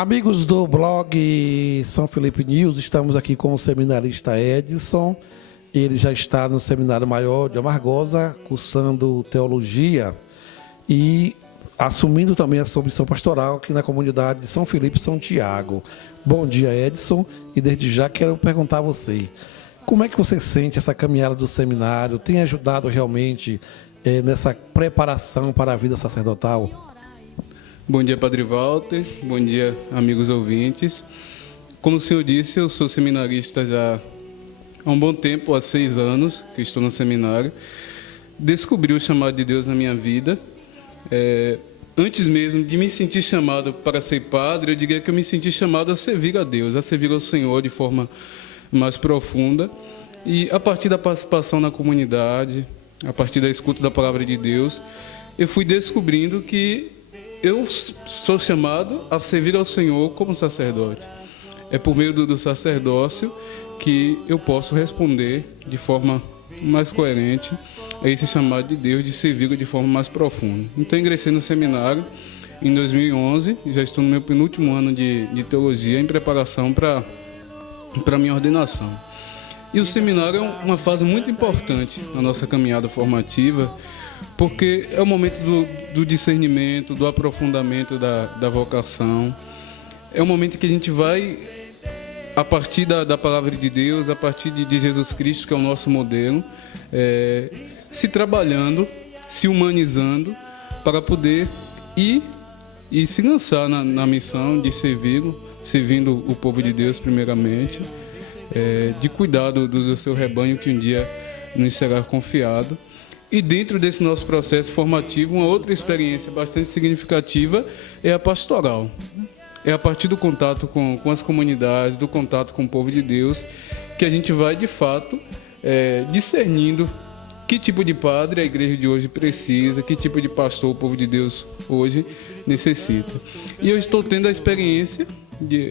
Amigos do blog São Felipe News, estamos aqui com o seminarista Edson. Ele já está no Seminário Maior de Amargosa, cursando teologia e assumindo também a sua missão pastoral aqui na comunidade de São Felipe e São Tiago. Bom dia, Edson, e desde já quero perguntar a você, como é que você sente essa caminhada do seminário? Tem ajudado realmente nessa preparação para a vida sacerdotal? Bom dia, Padre Walter. Bom dia, amigos ouvintes. Como o senhor disse, eu sou seminarista já há um bom tempo, há 6 anos que estou no seminário. Descobri o chamado de Deus na minha vida. Antes mesmo de me sentir chamado para ser padre, eu diria que eu me senti chamado a servir a Deus, a servir ao Senhor de forma mais profunda. E a partir da participação na comunidade, a partir da escuta da palavra de Deus, eu fui descobrindo que eu sou chamado a servir ao Senhor como sacerdote. É por meio do sacerdócio que eu posso responder de forma mais coerente a esse chamado de Deus de servir de forma mais profunda. Então, ingressei no seminário em 2011, já estou no meu penúltimo ano de teologia em preparação para a minha ordenação. E o seminário é uma fase muito importante na nossa caminhada formativa, porque é o momento do discernimento, do aprofundamento da vocação. É o momento que a gente vai, a partir da palavra de Deus, a partir de Jesus Cristo, que é o nosso modelo, se trabalhando, se humanizando, para poder ir e se lançar na missão de servindo o povo de Deus primeiramente, de cuidar do seu rebanho que um dia nos será confiado. E dentro desse nosso processo formativo, uma outra experiência bastante significativa é a pastoral. É a partir do contato com as comunidades, do contato com o povo de Deus, que a gente vai, de fato, discernindo que tipo de padre a igreja de hoje precisa, que tipo de pastor o povo de Deus hoje necessita. E eu estou tendo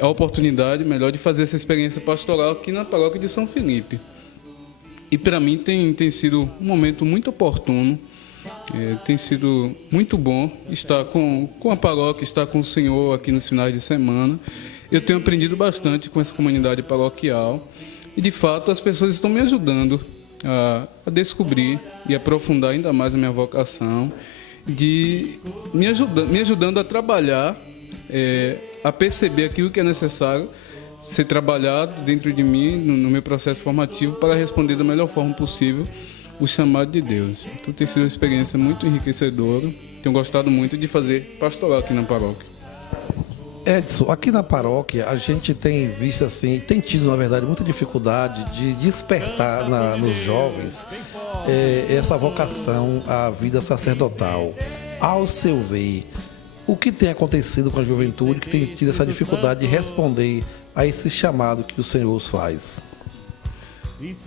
a oportunidade, melhor, de fazer essa experiência pastoral aqui na paróquia de São Felipe. E para mim tem sido um momento muito oportuno, tem sido muito bom estar com a paróquia, estar com o Senhor aqui nos finais de semana. Eu tenho aprendido bastante com essa comunidade paroquial e, de fato, as pessoas estão me ajudando a descobrir e aprofundar ainda mais a minha vocação, me ajudando a trabalhar, a perceber aquilo que é necessário ser trabalhado dentro de mim, no meu processo formativo, para responder da melhor forma possível o chamado de Deus. Então tem sido uma experiência muito enriquecedora. Tenho gostado muito de fazer pastoral aqui na paróquia. Edson, aqui na paróquia a gente tem visto assim, tem tido na verdade muita dificuldade de despertar nos jovens essa vocação à vida sacerdotal. Ao seu ver, o que tem acontecido com a juventude que tem tido essa dificuldade de responder a esse chamado que o Senhor os faz?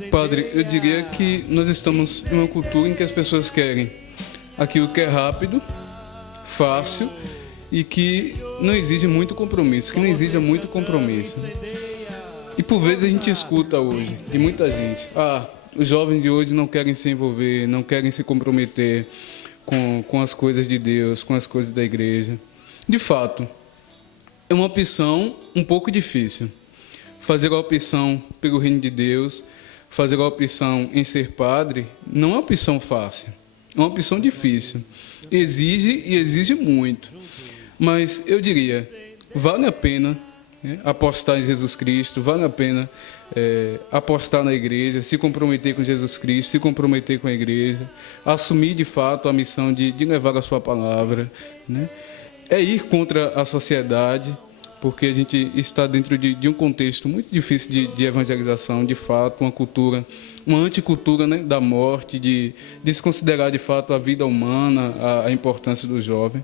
Padre, eu diria que nós estamos em uma cultura em que as pessoas querem aquilo que é rápido, fácil e que não exige muito compromisso, E por vezes a gente escuta hoje de muita gente, os jovens de hoje não querem se envolver, não querem se comprometer com as coisas de Deus, com as coisas da igreja. De fato, é uma opção um pouco difícil. Fazer a opção pelo reino de Deus, fazer a opção em ser padre, não é uma opção fácil. É uma opção difícil. Exige muito. Mas eu diria, vale a pena apostar em Jesus Cristo, vale a pena apostar na igreja, se comprometer com Jesus Cristo, se comprometer com a igreja, assumir de fato a missão de levar a sua palavra, né? É ir contra a sociedade, porque a gente está dentro de um contexto muito difícil de evangelização, de fato, uma anticultura, né, da morte, de se considerar de fato a vida humana, a importância do jovem.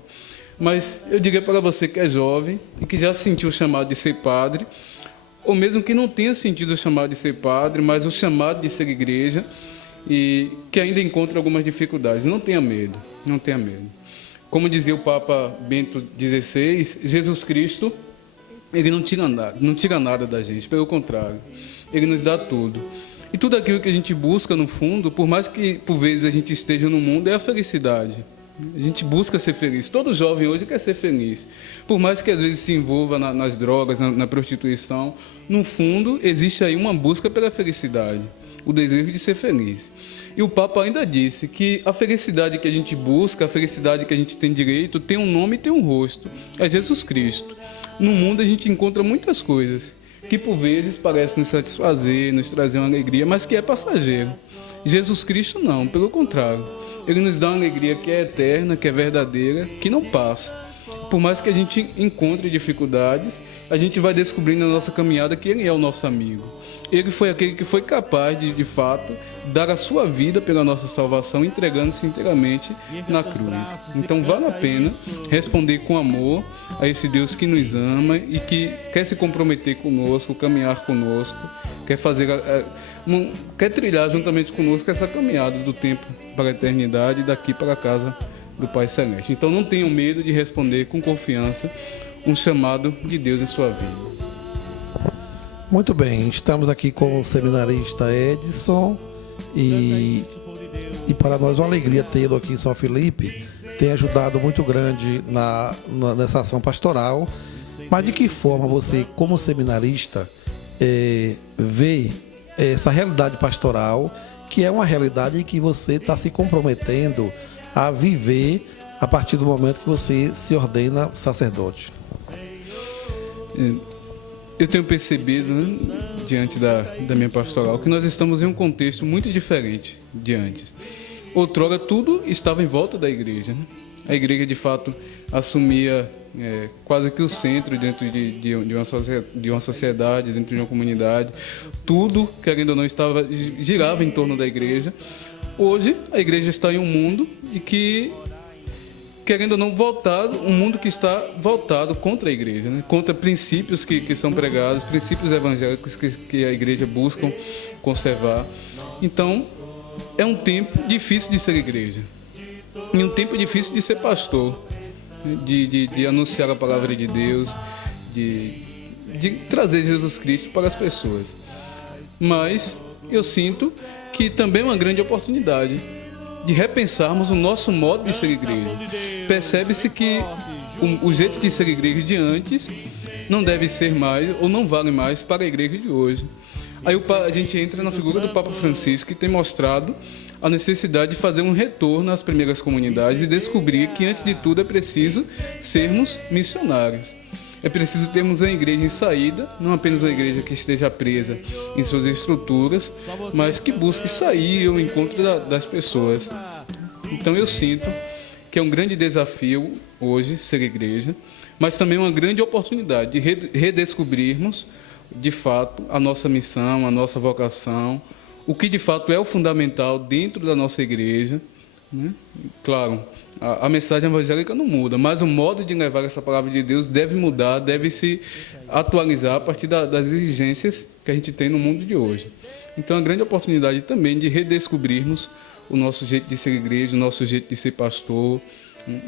Mas eu diria para você que é jovem e que já sentiu o chamado de ser padre, ou mesmo que não tenha sentido o chamado de ser padre, mas o chamado de ser igreja, e que ainda encontra algumas dificuldades. Não tenha medo, não tenha medo. Como dizia o Papa Bento XVI, Jesus Cristo, ele não tira nada da gente, pelo contrário, ele nos dá tudo. E tudo aquilo que a gente busca no fundo, por mais que por vezes a gente esteja no mundo, é a felicidade. A gente busca ser feliz. Todo jovem hoje quer ser feliz. Por mais que às vezes se envolva nas drogas, na prostituição, no fundo existe aí uma busca pela felicidade, o desejo de ser feliz. E o Papa ainda disse que a felicidade que a gente busca, a felicidade que a gente tem direito, tem um nome e tem um rosto. É Jesus Cristo. No mundo a gente encontra muitas coisas que por vezes parecem nos satisfazer, nos trazer uma alegria, mas que é passageiro. Jesus Cristo não, pelo contrário. Ele nos dá uma alegria que é eterna, que é verdadeira, que não passa. Por mais que a gente encontre dificuldades, a gente vai descobrindo na nossa caminhada que Ele é o nosso amigo. Ele foi aquele que foi capaz de fato, dar a sua vida pela nossa salvação, entregando-se inteiramente na cruz. Então vale a pena responder com amor a esse Deus que nos ama e que quer se comprometer conosco, caminhar conosco, quer trilhar juntamente conosco essa caminhada do tempo para a eternidade e daqui para a casa do Pai Celeste. Então não tenham medo de responder com confiança um chamado de Deus em sua vida. Muito bem, estamos aqui com o seminarista Edson e para nós é uma alegria tê-lo aqui em São Felipe. Tem ajudado muito grande nessa ação pastoral. Mas de que forma você, como seminarista, vê essa realidade pastoral, que é uma realidade que você está se comprometendo a viver a partir do momento que você se ordena sacerdote? Eu tenho percebido, né, diante da minha pastoral, que nós estamos em um contexto muito diferente de antes. Outrora, tudo estava em volta da igreja, né? A igreja, de fato, assumia quase que o centro dentro de uma sociedade, dentro de uma comunidade. Tudo, querendo ou não, girava em torno da igreja. Hoje, a igreja está em um mundo e que, querendo ou não, um mundo que está voltado contra a igreja, né? Contra princípios que são pregados, princípios evangélicos que a igreja busca conservar. Então, é um tempo difícil de ser igreja e um tempo difícil de ser pastor, né? de anunciar a palavra de Deus, de trazer Jesus Cristo para as pessoas. Mas eu sinto que também é uma grande oportunidade de repensarmos o nosso modo de ser igreja. Percebe-se que o jeito de ser igreja de antes não deve ser mais, ou não vale mais para a igreja de hoje. Aí a gente entra na figura do Papa Francisco, que tem mostrado a necessidade de fazer um retorno às primeiras comunidades e descobrir que, antes de tudo, é preciso sermos missionários. É preciso termos uma igreja em saída, não apenas uma igreja que esteja presa em suas estruturas, mas que busque sair ao encontro das pessoas. Então eu sinto que é um grande desafio hoje ser igreja, mas também uma grande oportunidade de redescobrirmos, de fato, a nossa missão, a nossa vocação, o que de fato é o fundamental dentro da nossa igreja, né? Claro, a mensagem evangélica não muda, mas o modo de levar essa palavra de Deus deve mudar, deve se atualizar a partir das exigências que a gente tem no mundo de hoje. Então, é uma grande oportunidade também de redescobrirmos o nosso jeito de ser igreja, o nosso jeito de ser pastor,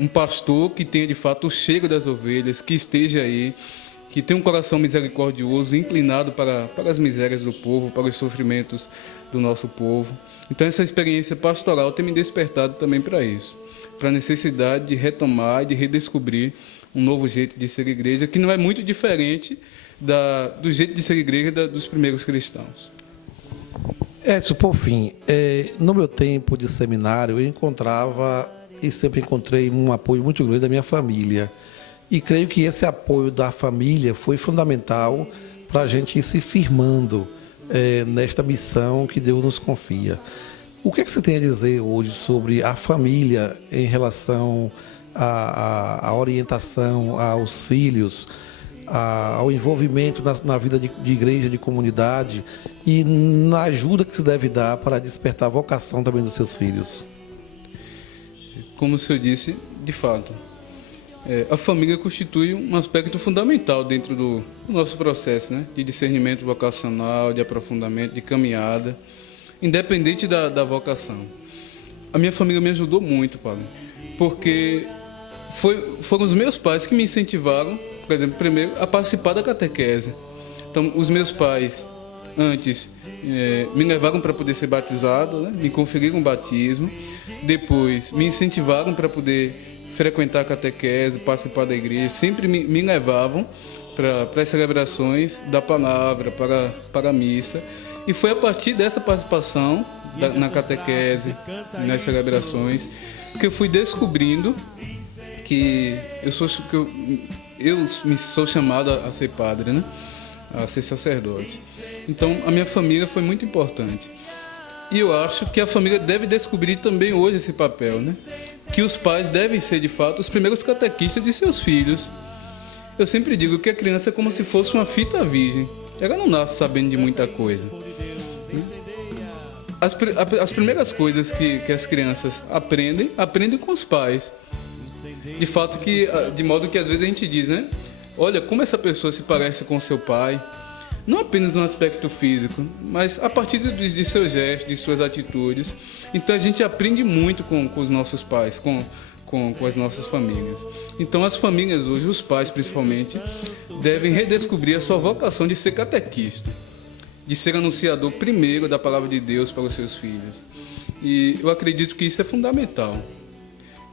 um pastor que tenha de fato o cheiro das ovelhas, que esteja aí, que tenha um coração misericordioso, inclinado para as misérias do povo, para os sofrimentos do nosso povo. Então, essa experiência pastoral tem me despertado também para isso, para a necessidade de retomar e de redescobrir um novo jeito de ser igreja, que não é muito diferente do jeito de ser igreja dos primeiros cristãos. Edson, por fim, no meu tempo de seminário, eu encontrava e sempre encontrei um apoio muito grande da minha família. E creio que esse apoio da família foi fundamental para a gente ir se firmando nesta missão que Deus nos confia. O que é que você tem a dizer hoje sobre a família em relação à orientação aos filhos, ao envolvimento na vida de igreja, de comunidade e na ajuda que se deve dar para despertar a vocação também dos seus filhos? Como o senhor disse, de fato, a família constitui um aspecto fundamental dentro do nosso processo, né? De discernimento vocacional, de aprofundamento, de caminhada, independente da vocação. A minha família me ajudou muito, Paulo, porque foram os meus pais que me incentivaram, por exemplo, primeiro, a participar da catequese. Então, os meus pais Antes, me levaram para poder ser batizado, né? Me conferiram um batismo. Depois, me incentivaram para poder frequentar a catequese, participar da igreja. Sempre me levavam para as celebrações da palavra, para a missa. E foi a partir dessa participação na catequese, nas celebrações, que eu fui descobrindo que eu me sou chamado a ser padre, né? A ser sacerdote. Então, a minha família foi muito importante. E eu acho que a família deve descobrir também hoje esse papel, né? Que os pais devem ser, de fato, os primeiros catequistas de seus filhos. Eu sempre digo que a criança é como se fosse uma fita virgem. Ela não nasce sabendo de muita coisa. As primeiras coisas que as crianças aprendem com os pais. De modo que às vezes a gente diz, né? Olha, como essa pessoa se parece com seu pai. Não apenas no aspecto físico, mas a partir de seus gestos, de suas atitudes. Então a gente aprende muito com os nossos pais, com as nossas famílias. Então as famílias hoje, os pais principalmente, devem redescobrir a sua vocação de ser catequista, de ser anunciador primeiro da palavra de Deus para os seus filhos. E eu acredito que isso é fundamental.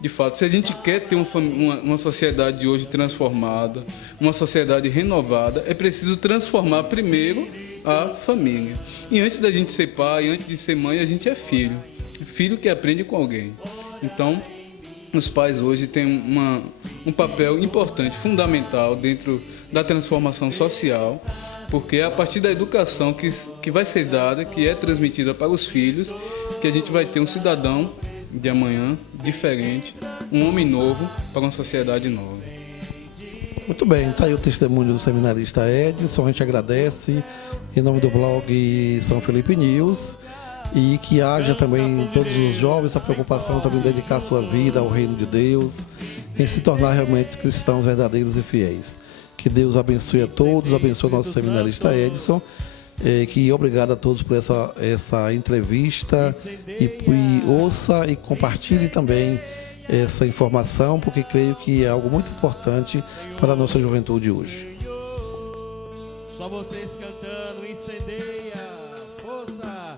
De fato, se a gente quer ter uma sociedade hoje transformada, uma sociedade renovada, é preciso transformar primeiro a família. E antes da gente ser pai, antes de ser mãe, a gente é filho. Filho que aprende com alguém. Então, os pais hoje têm um papel importante, fundamental dentro da transformação social, porque é a partir da educação que vai ser dada, que é transmitida para os filhos, que a gente vai ter um cidadão de amanhã diferente, um homem novo para uma sociedade nova. Muito bem, está aí o testemunho do seminarista Edson. A gente agradece em nome do blog São Felipe News, e que haja também em todos os jovens a preocupação também de dedicar sua vida ao reino de Deus, em se tornar realmente cristãos verdadeiros e fiéis. Que Deus abençoe a todos, abençoe o nosso seminarista Edson. Que obrigado a todos por essa entrevista, e ouça e compartilhe também essa informação, porque creio que é algo muito importante para a nossa juventude hoje. Só vocês cantando, incendeia, força!